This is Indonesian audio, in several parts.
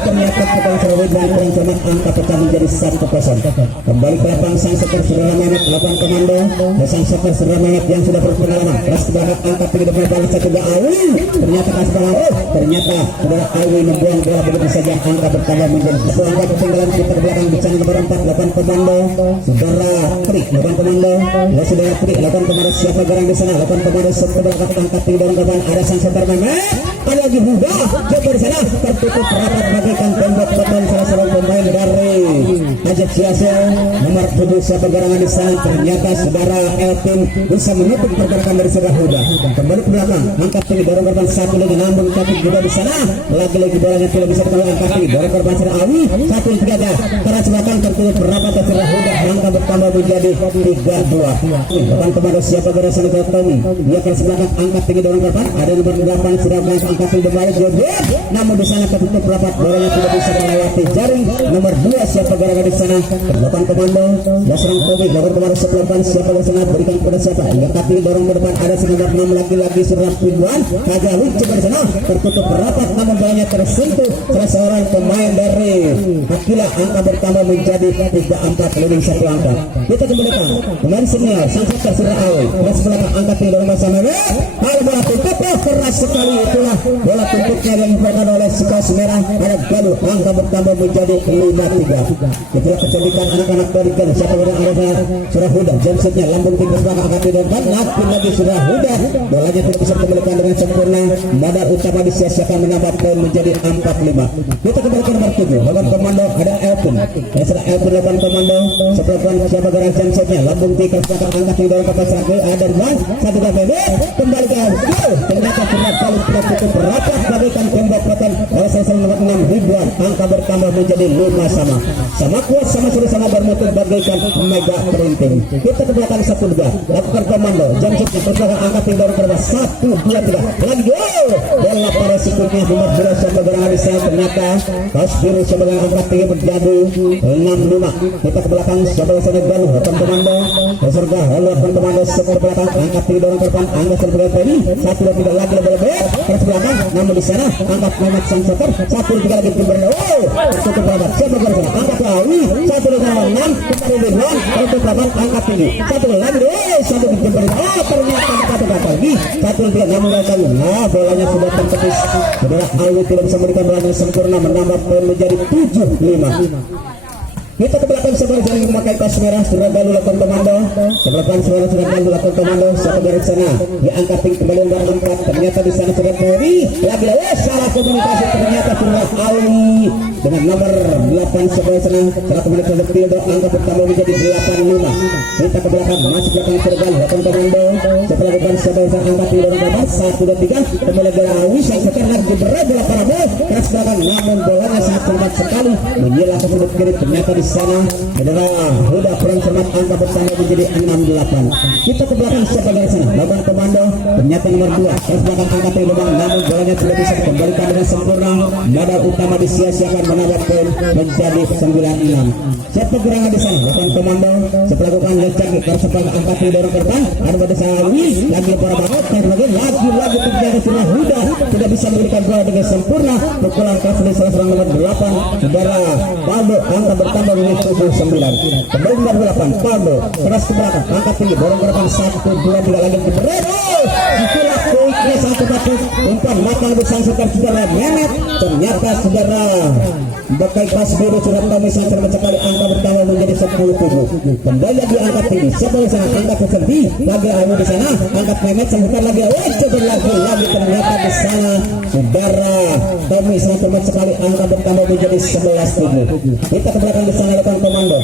ternyata Pukulan Serawit dan kurang cermat, angka pecah menjadi 1-0. Kembali ke lapang sang seker Saudara Mehmet, lakukan komando sang seker Saudara Mehmet yang sudah berpengalaman. Keras ke belakang, angkat tinggi depan balik satu ke Awi. Ternyata ternyata Saudara Awi membuang bola begitu saja, angka bertambah menjadi 1. Angka ketinggalan kita ke belakang bicara nomor 4, lakukan komando Saudara Trik, lakukan komando ya Saudara Trik, lakukan komando siapa garang di sana, lakukan komando ke belakang, angkat tinggi dorong ke depan, ada sang seker Mehmet, ada lagi muda coba di sana, tertutup rapat bagaikan tembok beton salah seorang pemain dari Ajak Siasel nomor 7 siapa garangan di sana. Ternyata Saudara Elvin bisa menutup pergerakan dari Saudara Huda. Kembali ke belakang, angkat tinggi dorong korban satu lagi, namun kaki juga di sana, lagi bolanya tidak bisa dikawal, angkat tinggi dorong korban Saudara Awi, satu yang tiga keras belakang tertutup rapat dari Saudara Huda, angka bertambah menjadi 3-2. Depan komando siapa garang sana ke Tommy, dia keras belakang, angkat tinggi dorong korban, ada nomor 8 sudah angkat tinggi balik joget, namun di sana tertutup rapat, bolanya tidak bisa melewati jaring nomor 2 siapa gara-gara di sana. Depan komando ya serang Tommy, lakukan komando sepelepan siapa di sana, berikan kepada siapa, ya kaki dorong ke depan, ada nomor 6 lagi Saudara Ridwan Kajalu coba di sana, tertutup rapat, namun bolanya tersentuh salah seorang pemain dari Akila, angka bertambah menjadi 3-4, lebih 1 angka. Kita kembalikan pemain senior sang seker Saudara Awi, keras belakang, angkat tinggi dorong bersama hal bola tutup keras sekali, itulah bola tuntutnya yang dibuatkan oleh Sikas Merah, ada Galuh, angka bertambah menjadi 5-3. Itulah kecantikan anak-anak dari Galuh, siapa yang ada Saudara Huda, jamsetnya lambung tinggi belakang, angkat tinggi depan, lagi Saudara Huda, bolanya tidak bisa dikembalikan dengan sempurna, Madar Utama disia-siakan menambah poin menjadi 4-5. Kita kembalikan nomor 7, lawan komando ada Elvin, yang sudah Elvin lawan komando, setelah siapa garang jamsetnya, lambung tinggi belakang, angkat tinggi dalam kapal serang, ada Ridwan, satu kali kembali ke ternyata kali tidak cukup rapat bagaikan tembok beton oleh selesai nomor 6 Ridwan, angka bertambah menjadi 5 sama kuat, sama sudah sama bermutu bagaikan mega printing. Kita ke belakang 1-2, lakukan komando jamsetnya terbelakang, angkat tinggi dorong ke bawah 1-2-3 lagi bola pada sikutnya nomor 2 siapa gerangan di sana, ternyata kaos biru siapa gerangan angkat tinggi berjadu 6-5. Kita ke belakang siapa di sana Galuh, lakukan komando Serga, lakukan komando sepak belakang, angkat tinggi dorong ke depan, angkat terbelah ini 1-2-3 lagi lebih terus belakang, namun di sana angkat Mehmet sang seker 1-3 lagi timbernya, cukup rapat siapa gerangan angkat Awi 1-6 kembali Ridwan untuk belakang, angkat tinggi 1 lagi 1 timbernya, ternyata kata lagi 1-3 namun lagi, bolanya sudah tertepis. Saudara Awi tidak bisa memberikan bolanya sempurna, menambah poin menjadi 7-5. Kita ke belakang sebelah jaring memakai tas merah, Saudara Galuh lakukan komando. Sebelah Saudara Galuh lakukan komando. Siapa dari sana? Diangkat tinggi kembali nomor 4. Ternyata di sana Saudara Ferry lagi salah komunikasi, ternyata Saudara Awi dengan nomor 8 sebelah sana. Salah komunikasi Tildo, angka bertambah menjadi 8-5. Kita ke belakang masih belakang Saudara Galuh lakukan komando. Setelah lakukan sebelah sana angkat tinggi dorong ke 1-2-3 kembali Galuh Awi sang seker lagi berat bola parabol keras belakang, namun bolanya sangat cermat sekali menyilang ke sudut kiri, ternyata di sana Saudara Huda kurang cermat, angka bertambah menjadi 6-8. Kita ke belakang siapa dari sana, lakukan komando ternyata nomor 2 keras belakang, angkat tinggi lubang, namun bolanya tidak bisa dikembalikan dengan sempurna, Madar Utama disia-siakan menambah poin menjadi 9-6. Siapa gerangan di sana, lakukan komando setelah lakukan lecak keras belakang, angkat tinggi dorong ke depan, ada pada Sawi lagi para banget, lagi terjadi Saudara Huda tidak bisa memberikan bola dengan sempurna, pukulan keras dari salah seorang nomor 8 Saudara Paldo, angka bertambah menjadi 7-9. Kembali nomor 8 Paldo keras ke belakang, angkat tinggi dorong ke depan 1-2-3 lagi diberi, itulah kuiknya satu bagus umpan matang di sang seker Saudara Mehmet, ternyata Saudara Bakai pas biru sudah Tommy sangat cermat sekali, angka bertambah menjadi 10-7. Kembali lagi angkat tinggi siapa di sana, angkat ke tinggi lagi Ayu di sana, angkat Mehmet sebentar lagi coba lagi ternyata di sana Saudara Tommy sangat cermat sekali, angka bertambah menjadi 11-7. Kita ke belakang di sana lakukan komando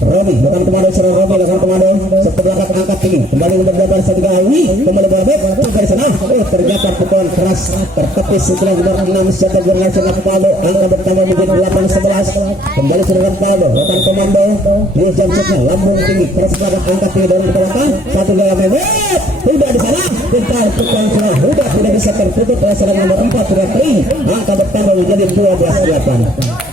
Robi, lakukan komando Saudara Robi, lakukan komando setelah belakang angkat tinggi kembali untuk berdepan Saudara Awi, kembali berbalik dari sana, ternyata pukulan keras tertepis setelah nomor 6 siapa gerangan Saudara Paldo, angka bertambah menjadi 8-11. Kembali Saudara Paldo lakukan komando di jamsetnya lambung tinggi keras belakang, angkat tinggi dari belakang 1-2 Mehmet Huda di sana, pintar pukulan Saudara Huda tidak bisa tertutup oleh Saudara nomor 4 Saudara Tri, angka bertambah menjadi 12-8.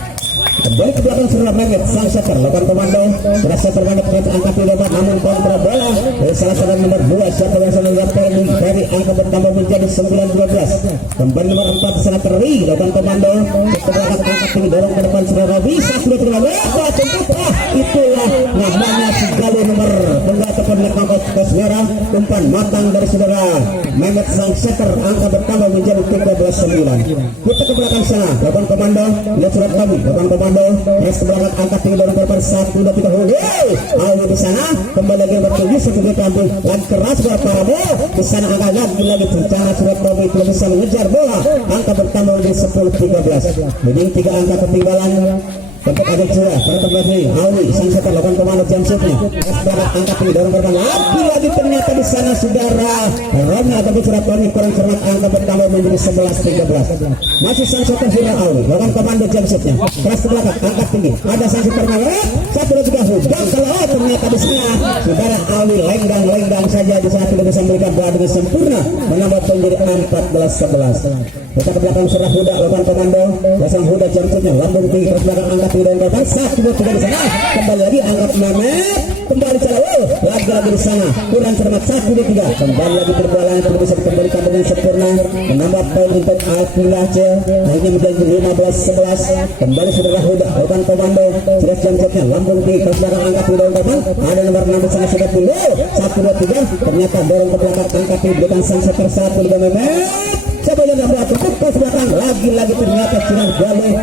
Kembali ke belakang Saudara Mehmet sang seker lakukan komando, berasa terbanyak angkat di depan, namun kontra bola dari salah seorang nomor 2 siapa yang Saudara Ferry dari angka bertambah menjadi 9-12. Kembali nomor 4 sana Terri lakukan komando, setelah angkat angkat tinggi dorong ke depan saudara bisa sudah terlalu itulah namanya si Galuh nomor tunggal tekan belakang kos merah umpan matang dari saudara Mehmet sang setter angka bertambah menjadi 13-9. Kita ke belakang sana lakukan komando lihat surat kami lakukan komando yang sebelah angkat tinggi dorong ke depan 1-2-3 Awi di sana kembali lagi bertujuh satu kita ambil lagi keras buat Parabo di sana angka lagi rencana surat kami belum bisa mengejar bola angka bertambah menjadi 10-13. Jadi 3 angka ketinggalan untuk adik sudah pada tempat ini Awi sang setter lakukan komando jam shootnya sebelah angkat tinggi dorong ke depan lagi ternyata di sana saudara Romi ataupun surat kami kurang cermat angka bertambah menjadi 11-13. Masih sang setter sudah Awi lakukan komando jam shootnya keras ke belakang angkat tinggi ada sang setter satu dua tiga hujang kalau ternyata di sana saudara Awi lenggang saja di sana tidak bisa memberikan bola dengan sempurna menambah menjadi 14-11. Kita ke belakang serah Huda lakukan komando dasang Huda jam shootnya lambung tinggi keras belakang angkat tinggi dan belakang 1-2-3 di sana kembali lagi angkat Mehmet kembali cara lagi di sana kurang cermat 1-2-3 kembali lagi berbola yang tidak bisa dikembalikan dengan sempurna menambah poin untuk Alkilace akhirnya menjadi 15-11. Kembali saudara Huda lakukan komando sudah jam shootnya lambung tinggi keras belakang angkat tinggi dan belakang ada nomor 6 di sana sudah dulu 1-2-3 ternyata dorong ke belakang angkat tinggi belakang sang setter 1 Mehmet siapa yang dapat tutup ke belakang lagi ternyata Sinar Galuh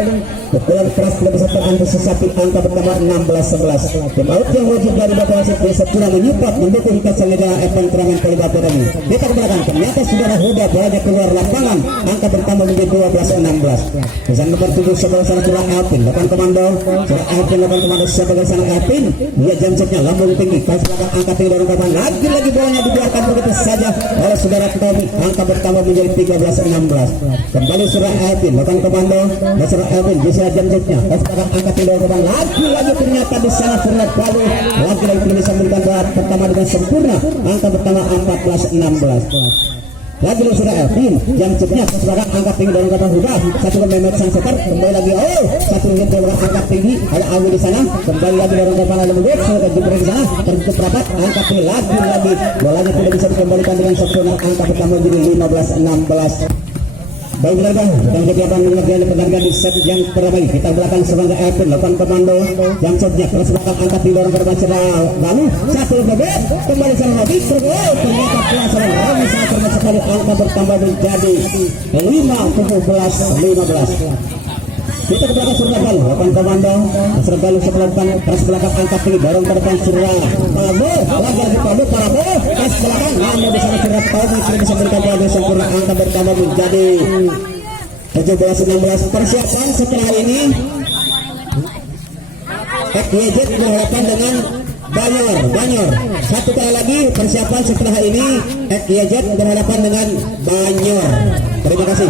pukulan keras tidak bisa terantisipasi angka bertambah 16-11. Tim out yang wajib dari Bapak Wasit bisa kurang menyupport mendukung kesengaja event turnamen voli batu ini. Kita ke belakang ternyata saudara Huda bolanya keluar lapangan angka bertambah menjadi 12-16. Pesan nomor 7 sebelah sana kurang Elvin lakukan komando seorang Elvin lakukan komando sebagai sana Elvin dia jam shootnya lambung tinggi keras belakang angka tinggi dorong kapan lagi bolanya dibiarkan begitu saja oleh saudara Tommy angka bertambah menjadi 13-16. Kembali saudara Elvin lakukan komando dan saudara Elvin bisa jam shootnya sekarang angkat tinggi dorong lagi ternyata di sana Sinar Galuh lagi tidak bisa memberikan bola pertama dengan sempurna angka bertambah 14-16. Lagi sudah Elvin jam shootnya sekarang angkat tinggi dorong kapan Huda satu ke Mehmet sang setter kembali lagi satu lagi dorong angkat tinggi ada Awi di sana kembali lagi dorong kapan ada Mehmet sudah jumpa di sana tertutup rapat angkat tinggi lagi bolanya tidak bisa dikembalikan dengan sempurna angka pertama jadi 15-16. Baiklah dan kegiatan mengerjakan pertandingan di set yang pertama ini kita belakang sebagai Elvin lakukan komando yang shotnya keras belakang angkat di dorong ke depan lalu satu Bebek kembali sana lagi ternyata pelajaran Romi sangat cermat sekali angka bertambah menjadi 15-15. Kita ke belakang Surga Galuh lakukan komando Surga Galuh sekelompokan keras belakang angkat tinggi dorong ke depan Surga lagi Parabo keras belakang namun di sana Surga Tommy tidak bisa berikan bola sempurna angka bertambah menjadi 17-16. Persiapan setelah ini FYZ berhadapan dengan Banyor. Satu kali lagi persiapan setelah ini FYZ berhadapan dengan Banyor. Terima kasih.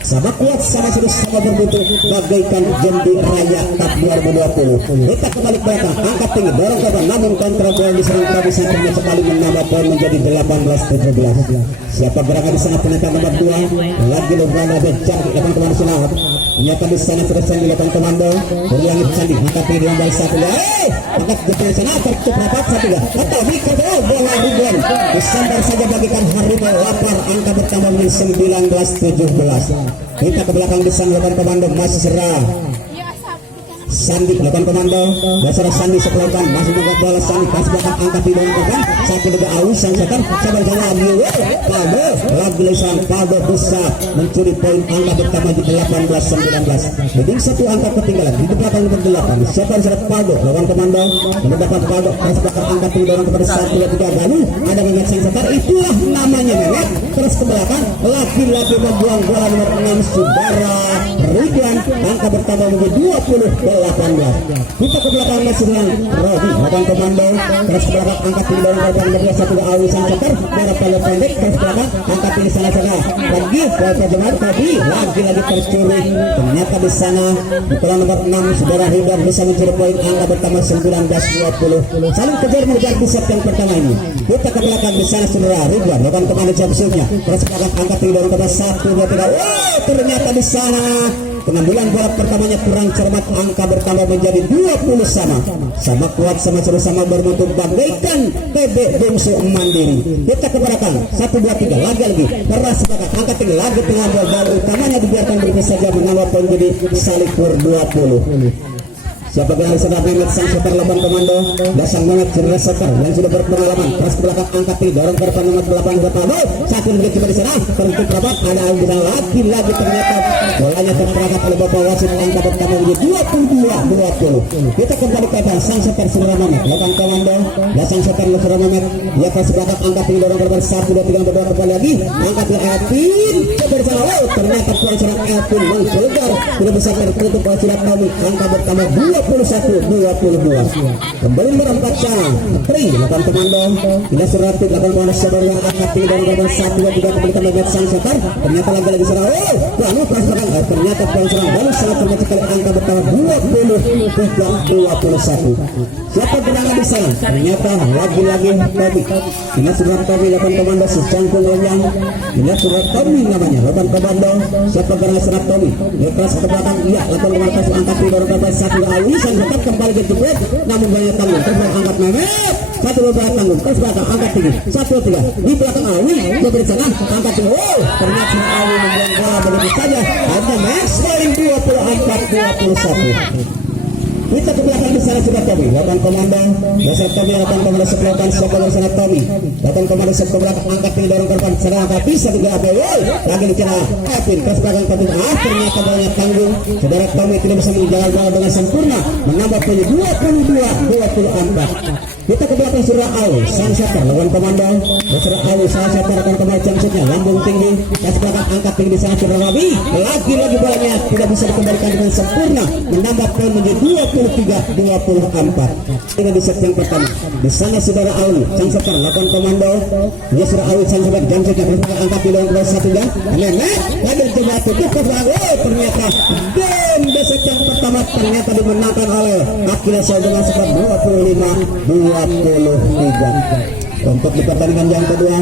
Sama kuat, sama serius, sama berbutuh bagaikan Jambi Raya Cup 2020. Kita kembali ke belakang, angkat tinggi, dorong ke depan, namun kontra bola diserang kami sampingnya sekali menambah poin menjadi 18-17. Siapa gerakan di sana penentang nomor 2 lagi Lugana Bejar dilakukan komando Sinahap. Ternyata di sana sudah Sandi dilakukan komando Berliangit Sandi angkat tinggi dengan balik satu angkat jepang di sana tertutup rapat satu atau di kedua bola Ridwan disambar saja bagikan Harimau lapar angka bertambah menjadi 19-17. Kita ke belakang di sana lakukan komando masih serah Sandi lakukan komando dasar Sandi sekelompokan masih membuat bola Sandi pas belakang angkat di bawah depan satu juga Awis sang setan sabar jalan Paldo lagi lesan Paldo bisa mencuri poin angka bertambah di 18-19. Jadi satu angka ketinggalan di belakang nomor 8 siapa yang serap Paldo lakukan komando mendapat Paldo pas belakang angkat di dorong kepada 1-2-3 Galuh ada Mehmet sang setan itulah namanya Mehmet terus ke belakang lagi membuang bola nomor 6 saudara Ridwan angka bertambah menjadi 20-18. Kita ke belakang masih dengan Robi lakukan komando terus ke belakang angkat tinggi dorong ke depan satu ke Awi sang setter darah pendek terus ke belakang angkat tinggi sana lagi ke Jemar tadi lagi tercuri ternyata di sana pukulan nomor 6 saudara Ridwan bisa mencuri poin angka bertambah 19-20 saling kejar mengejar di set yang pertama ini. Kita ke belakang di sana saudara Ridwan lakukan komando jam shootnya terus ke belakang angkat tinggi dorong ke depan 1-2-3 ternyata di sana pengambilan bola pertamanya kurang cermat, angka bertambah menjadi 20 sama kuat, sama seru, sama bermutu, bagaikan PB Bungsu Mandiri. Kita keberakan 1 2 3 lagi keras sepakat, angka tinggi lagi pengambil bola utamanya dibiarkan begitu saja, menambah poin jadi Salikur 20. Siapa yang sedang Mehmet sang setter lawan komando, dasang Mehmet jelas setter yang sudah berpengalaman, keras ke belakang angkat tinggi, dorong ke depan nomor 8 Gotado, satu menit coba di sana, terhentuk rapat, ada yang bisa lagi ternyata bolanya terperangkap oleh Bapak wasit, angka pertama menjadi 22-20. Kita kembali ke atas sang setter Sudara Mehmet, lawan komando, dasang setter Sudara Mehmet, dia keras ke belakang angkat tinggi, dorong ke depan 1 2 3 berdua kembali lagi, angkat ke Elvin, coba di sana, ternyata puan serang Elvin menggelegar, tidak bisa tertutup oleh Silat Tommy, angka bertambah 21-22. Kembali merangkat sang Tri lakukan komando, tidak serati lakukan komando sabar yang angkat tinggi dan korban 1 2 3 kembali ke sang setter, ternyata lagi serang, lalu perasaan ternyata puan serang baru sangat terbaca kali, angka bertambah 20-21. Siapa genangan di sana? Ternyata lagi Tommy. Ini surat Tommy lakukan komando secangkul lonjang. Ini surat Tommy namanya lakukan komando. Siapa genangan surat Tommy? Dia keras ke belakang, iya lakukan komando angkat tinggi dorong korban 1 2 sang tetap kembali ke jebret, namun banyak tanggung terus angkat Mehmet 1 2 tanggung terus belakang angkat tinggi 1 3 di belakang Awi coba di sana angkat tinggi, ternyata Awi membuang bola begitu saja, ada match point 24-21. Kita ke belakang di sana sudah Tommy, lakukan komando, dasar Tommy lakukan komando sepuluhan sekolah di sana Tommy, lakukan komando sekolah angkat tinggi dorong korban, sedang angkat bisa juga apa, lagi di sana Kevin, ke belakang Tommy, ternyata banyak tanggung, saudara Tommy tidak bisa menjaga bola dengan sempurna, menambah poin 22-24. Kita ke belakang Surah Awi, sang setter lawan komando, Surah Awi sang setter lakukan komando jumpshotnya, lambung tinggi, ke belakang angkat tinggi di sana Surah Awi, lagi bolanya tidak bisa dikembalikan dengan sempurna, menambah poin menjadi 23-24. Ini di set yang pertama. Di sana Saudara Awi, sang setter lakukan komando, dia Surah Awi sang setter jumpshotnya, ke belakang angkat di dalam bola 1 dan lagi coba tutup ke belakang, ternyata game di set yang pertama ternyata dimenangkan oleh Akhilas dengan skor 25-23. Untuk di pertandingan yang kedua